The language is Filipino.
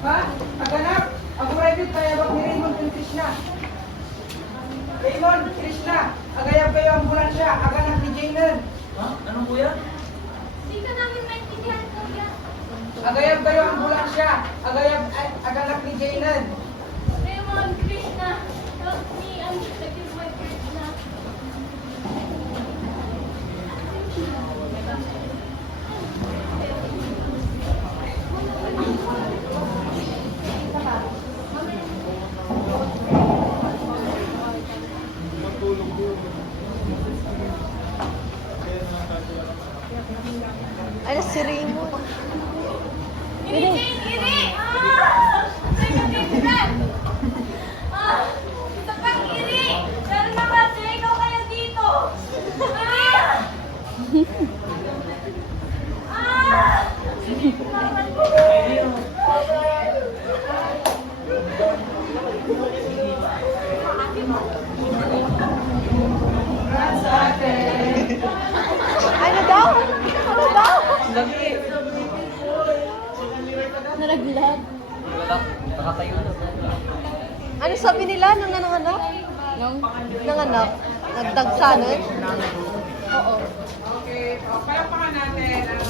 Ha? Aganap? Ang private kaya ba ni Raymond kung Krishna? Raymond, Krishna, agayab kayo ambulansya, aganap ni Jaylen. Ha? Anong kuya? Hindi ka namin maintindihan, kuya. Agayab kayo ambulansya, aganap ni Jaylen. Raymond, Krishna, help me. I'm stuck in my Krishna. Ano si Raymond? Iri, iri! Ah! Teka, tignan! Ah! Isa pang iri! Pero naman, ikaw kaya dito! Ah! Ah! Naman ko! Ano daw? Ano daw? Lagi. Nalaglag. Wala. Nakatayo na. Ano sabi nila nung nanganak? Nanganak? Nagdagsanan? Oo. Okay, palapakan natin ang